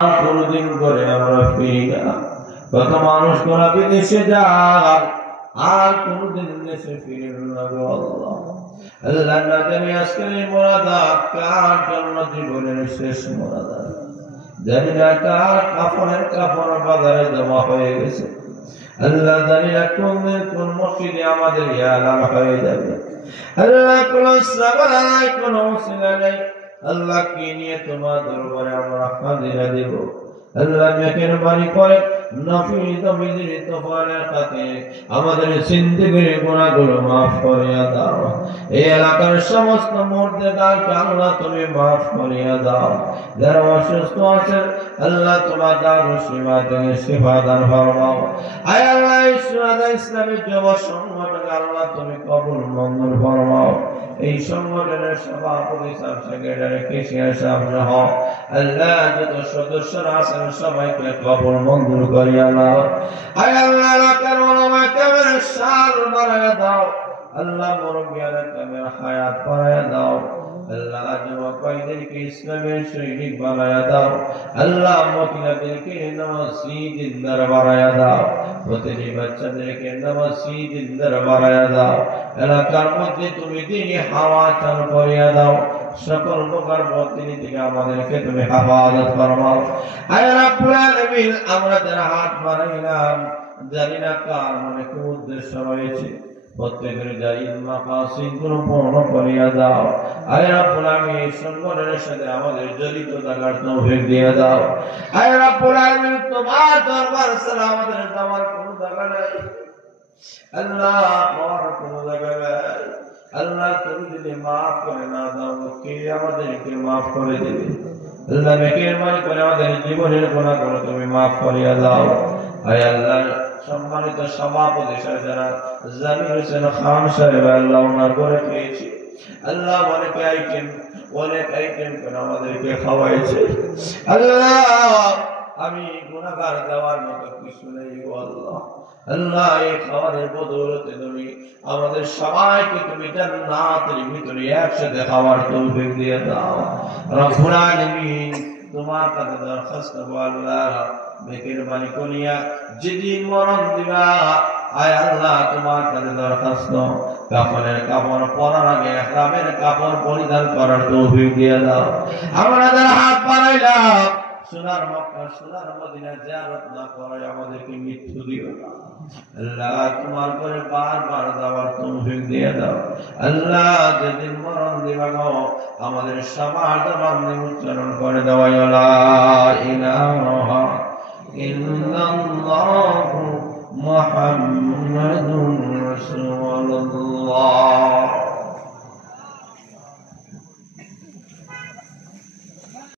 কোনদিন করে আমরা ফিরি না। কত মানুষ কোন বিদেশে যায় আর কোনদিন দেশে ফিরে না গো আল্লাহ। আল্লাহ না জানি আজকের এই মোনাজাত কার জন্য জীবনের শেষ মোনাজাত, জানি না কার কাফনের বাজারে জমা হয়ে গেছে। আল্লাহ জানি না কোন মসজিদে আমাদের ইয়ালান হয়ে যাবে। আল্লাহ কোন সবাই কোন ওসিলা নেই। আল্লাহ কি নিয়ে তোমার দরবারে আমরা হাজিরা দেব। আল্লাহ মেহেরবানি করে নফিদ মিজির তোফানের খাতিরে আমাদের জিন্দেগির গুনাহগুলো maaf করিয়া দাও। এই এলাকার সমস্ত মুর্দেদারকে আল্লাহ তুমি maaf করিয়া দাও। যারা অসুস্থ আছেন আল্লাহ তোমার দারুল শিফা থেকে শিফা দান ফরমাও। আয় আল্লাহ ইসলামী যুব সংগঠনকে আল্লাহ তুমি কবুল মঞ্জুর ফরমাও। এই সংগঠনের সভাপতি সাহেব, সেক্রেটারি, কেশিয়ার সাহেব সহ আল্লাহ যত সদস্যরা আছেন সবাইকে কবুল মঞ্জুর করিয়া নাও। আয় আল্লাহ এলাকার ওলামা কেরামের শান বাড়াইয়া দাও। আল্লাহ মুরব্বিয়ানা কেরামের হায়াত বাড়াইয়া দাও। আল্লাহ যুবকদেরকে ইসলামের সৈনিক বানায়া দাও। আল্লাহ মহিলাদেরকে নামাজি দিনদার বানায়া দাও। প্রতিটি বাচ্চাদেরকে নামাজি দিনদার বানায়া দাও। এলাকার মধ্যে তুমি দিনে হাওয়া চালু করিয়া দাও। সকল প্রকার বদনি থেকে আমাদেরকে তুমি হেফাজত ফরমাও। আয় রাব্বুল আলামিন, আমরা যারা হাত বাড়াইলাম জানি না কার মনে কোন উদ্দেশ্য রয়েছে, প্রত্যেকের জায়েজ মাকাসিদ গুলো পূর্ণ করিয়া দাও। আয় রাব্বুল আলামিন, এই সংগঠনের সাথে আমাদের জড়িত থাকার তৌফিক দিয়ে দাও। আয় রাব্বুল আলামিন, তোমার দরবার ছাড়া আমাদের যাওয়ার কোনো জায়গা নাই। আল্লাহ পাওয়ার কোনো জায়গা নাই। আল্লাহ তুমি যদি মাফ করে না দাও, কে আমাদেরকে মাফ করে দেবে? আল্লাহ মেহেরবানি করে আমাদের জীবনের গুনাহগুলো তুমি মাফ করিয়া দাও। আয় আল্লাহ সম্মানিত সভাপতি সাহেব যারা জামির হোসেন খান সাহেব, আল্লাহ ওনার করে পেয়েছি। আল্লাহ অনেক আইটেম করে আমাদেরকে খাওয়াইছে। আল্লাহ আমি গুনাহগার দেওয়ার মতো কিছু নেই গো আল্লাহ। আল্লাহ এই খাবারের বদৌলতে তুমি আমাদের সবাইকে তুমি জান্নাতের ভিতরে একসাথে খাওয়ার তৌফিক দিয়ে দাও। রব্বুল আলামিন, তোমার কাছে দরখাস্ত করব আল্লাহ মেহেরবানি করিয়া যেদিন মরণ দিবা, আয় আল্লাহ তোমার কাছে দরখাস্ত কাফনের কাপড় পরার আগে ইহরামের কাপড় পরিধান করার তৌফিক দিয়ে দাও। আমরা যারা হাত বাড়াইলাম সোনার মক্কা সোনার মদিনা জিয়ারত না করায় আমাদেরকে মৃত্যু দিও না। আল্লাহ তোমার করে বারবার যাওয়ার তৌফিক দিয়ে দাও। আল্লাহ যেদিন মরণ দিবা গো আমাদের সবার জবান দিয়ে উচ্চারণ করে দাও, লা ইলাহা ইল্লাল্লাহু মুহাম্মাদুর রাসূলুল্লাহ।